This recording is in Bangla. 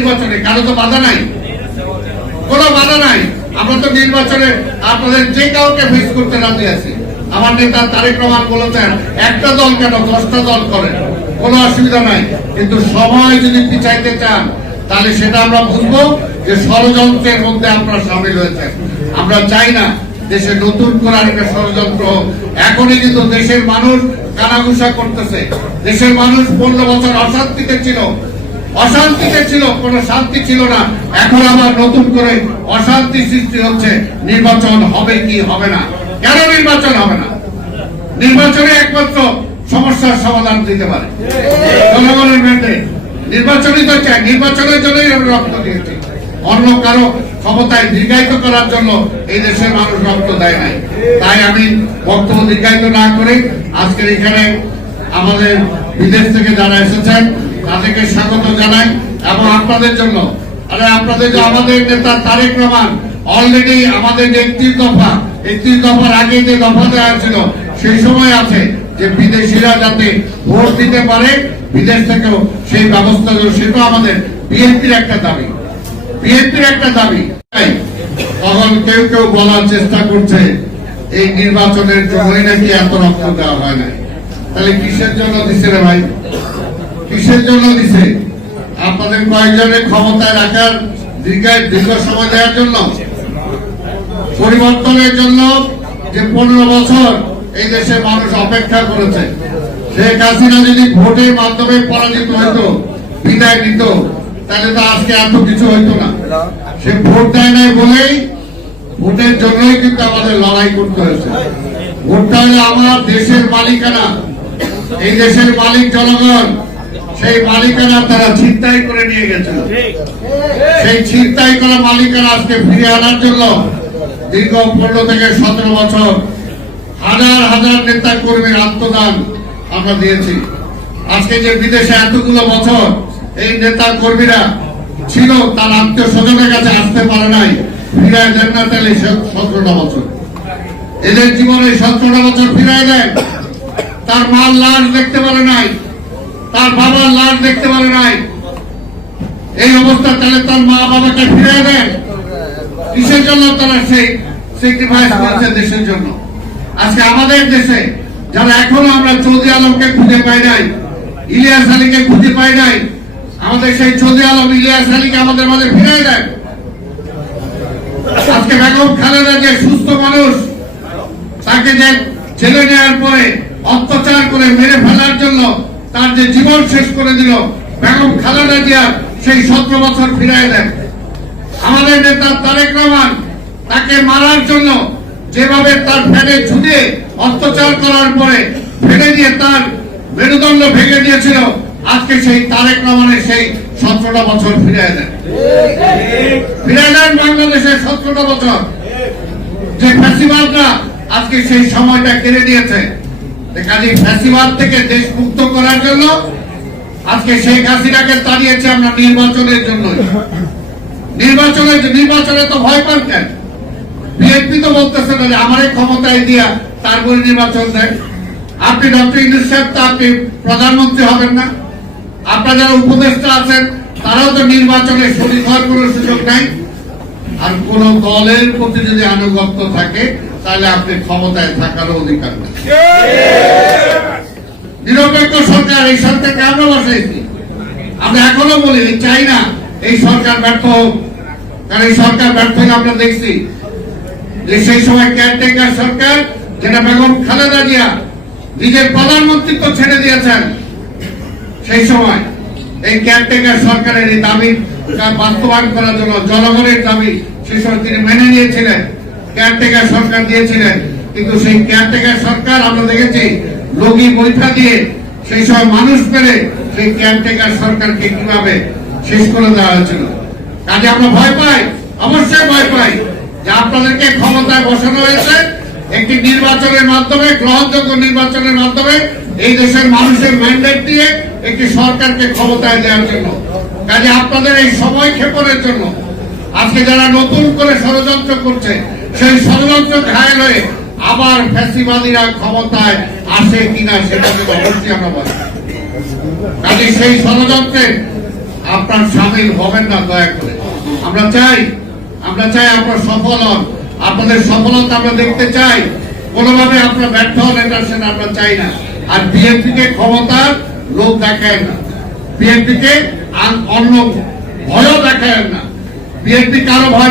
নির্বাচনে কারও তো বাধা নাই। কোনো বাধা নাই। আমরা তো নির্বাচনে আপনাদের যে কাউকে ফেস করতে রাজি আছি। আমার নেতা তারেক রহমান বলেছেন, একটা দল কেন দশটা দল করেন কোনো অসুবিধা নাই। কিন্তু সময় যদি পিছাইতে চান, তাহলে সেটা আমরা বুঝব যে ষড়যন্ত্রের মধ্যে আপনারা সামিল হয়েছেন। আমরা চাই না দেশে নতুন করে আরেকটা ষড়যন্ত্র। এখনই কিন্তু দেশের মানুষ কানাঘুষা করতেছে। দেশের মানুষ পনেরো বছর অশান্তিতে ছিল। অশান্তিতে ছিল, কোনো শান্তি ছিল না। এখন আবার নতুন করে অশান্তি সৃষ্টি হচ্ছে। নির্বাচন হবে কি হবে না? কেন নির্বাচন হবে না? নির্বাচনে একমাত্র সমস্যার সমাধান দিতে পারে। জনগণের মেন্টে নির্বাচনই তো চাই নির্বাচনের জন্যই আমরা রক্ত দিয়েছি। অন্য কারও ক্ষমতায় দীর্ঘায়িত করার জন্য এই দেশের মানুষ রক্ত দেয় নাই। তাই আমি বক্তব্য দীর্ঘায়িত না করে আজকের এখানে আমাদের বিদেশ থেকে যারা এসেছেন তাদেরকে স্বাগত জানাই এবং আপনাদের জন্য। আরে আপনাদের যে আমাদের নেতা তারেক রহমান অলরেডি আমাদের যে একত্রিশ দফা একত্রিশ দফার আগে যে দফা দেওয়া ছিল, সেই সময় আছে যে বিদেশিরা যাতে ভোট দিতে পারে, বিদেশ থেকেও সেই ব্যবস্থা সেটাও আমাদের বিএনপির একটা দাবি। বিএনপির একটা দাবি। তখন কেউ কেউ বলার চেষ্টা করছে, এই নির্বাচনের জন্যই নাকি এত রক্ত দেওয়া হয় না তাহলে কিসের জন্য দিছে রে ভাই? কিসের জন্য দিছে? আপনাদের কয়েকজনের ক্ষমতায় রাখার দীর্ঘ দীর্ঘ সময় দেওয়ার জন্য, পরিবর্তনের জন্য যে পনেরো বছর এই দেশের মানুষ অপেক্ষা করেছে, শেখ হাসিনা যদি ভোটের মাধ্যমে পরাজিত হইতো, বিদায় নিত, তাহলে তো আজকে এত কিছু হইতো না। সে ভোট দেয় নাই বলেই ভোটের জন্যই কিন্তু আমাদের লড়াই করতে হয়েছে। ভোটটা হলো আমার দেশের মালিকানা, এই দেশের মালিক জনগণ সেই মালিকানা তারা ছিনতাই করে নিয়ে গেছিল সেই ছিনতাই করা মালিকানা আজকে ফিরে আনার জন্য দীর্ঘ পনেরো থেকে সতেরো বছর হাজার হাজার নেতা কর্মীর আত্মদান আমরা দিয়েছি। আজকে যে বিদেশে এতগুলো বছর এই নেতা কর্মীরা ছিল, তার আত্মীয় স্বজনের কাছে আসতে পারে নাই। ফিরায় দেন না তাহলে সতেরোটা বছর। এদের জীবনে সতেরোটা বছর ফিরায় দেন, তার মার লাশ দেখতে পারে নাই। তার বাবার লাশ দেখতে পারে নাই। এই অবস্থা তাহলে তার মা বাবাকে ফিরে দেন কিসের জন্য তারা সেই দেশের জন্য? আজকে আমাদের দেশে যারা এখনও আমরা চৌধুরী আলমকে খুঁজে পাই নাই, ইলিয়াস আলীকে খুঁজে পাই নাই, আমাদের সেই চৌধুরী আলম ইলিয়াস আলীকে আমাদের মাঝে ফিরে দেন আজকে বেগম খালেদা যে সুস্থ মানুষ, তাকে যে জেলে নেওয়ার পরে অত্যাচার করে মেরে ফেলার জন্য তার যে জীবন শেষ করে দিল, বেগম খালেদা জিয়া সেই সতেরো বছর ফিরাই দেন। আমাদের নেতা তারেক রহমান তাকে মারার জন্য যেভাবে তার ফ্যানে ছুটে অত্যাচার করার পরে ফেলে দিয়ে তার মেরুদণ্ড ভেঙে দিয়েছিল, আজকে সেই তারেক রহমানের সেই সতেরোটা বছর ফিরে দেন। ফিরে দেন বাংলাদেশের সতেরোটা বছর। যে ফ্যাসিবাদরা আজকে সেই সময়টা কেড়ে নিয়েছে। কাজে ফ্যাসিবাদ থেকে দেশ মুক্ত করার জন্য আজকে শেখ হাসিনাকে তাড়িয়েছে আমরা নির্বাচনের জন্য। নির্বাচনে নির্বাচনে তো ভয় পান কেন? বিএনপি তো বলতেছে না যে আমার ক্ষমতায় দিয়া তারপরে নির্বাচন দেয়। আপনি ডক্টর ইন্দুর সাহেব তো আপনি প্রধানমন্ত্রী হবেন না। আপনার যারা উপদেষ্টা আছেন, তারাও তো নির্বাচনে শরীর হওয়ার কোনো সুযোগ নাই। আর কোন দলের প্রতি যদি আনুগত্য থাকে, তাহলে আপনি ক্ষমতায় থাকারও অধিকার নিরপেক্ষ সরকার এই সরকারকে আমরা বসাইছি। আমরা এখনও বলি চাই না এই সরকার ব্যর্থ হোক। কারণ এই সরকার ব্যর্থ আমরা দেখছি যে সেই সময় কেয়ারটেকার সরকার, যেটা বেগম খালেদা জিয়া নিজের প্রধানমন্ত্রিত্ব ছেড়ে দিয়েছেন, সেই সময় এই কেয়ারটেকার সরকারের এই দাবি বাস্তবায়ন করার জন্য জনগণের দাবি তিনি মেনে নিয়েছিলেন। সরকার দিয়েছিলেন। কিন্তু সেই সরকার আমরা দেখেছি বৈঠা দিয়ে সেই সময় মানুষ সেই সরকারকে কীভাবে শেষ করে দেওয়া হয়েছিল। কাজে আমরা ভয় পাই ভয় পাই যে আপনাদেরকে ক্ষমতায় বসানো হয়েছে একটি নির্বাচনের মাধ্যমে, গ্রহণযোগ্য নির্বাচনের মাধ্যমে এই দেশের মানুষের ম্যান্ডেট দিয়ে একটি সরকারকে ক্ষমতায় দেওয়ার জন্য। কাজে আপনাদের এই সময় ক্ষেপণের জন্য আজকে যারা নতুন করে ষড়যন্ত্র করছে, সেই ষড়যন্ত্র ঘায়ল হয়ে আবার ফ্যাসিবাদীরা ক্ষমতায় আসে কিনা সেটাকে অবশ্যই আমরা বলি কাজে সেই ষড়যন্ত্রের আপনার সামিল হবেন না, দয়া করে। আমরা চাই আমরা চাই আপনার সফল হন। আপনাদের সফলতা আমরা দেখতে চাই। কোনোভাবে আপনার ব্যর্থ হন, এটা সেটা আমরা চাই না। আর বিএনপি কে ক্ষমতার লোক দেখায় না। বিএনপি কে অন্য ভয়ও দেখায় না। বিএনপি কারও ভয়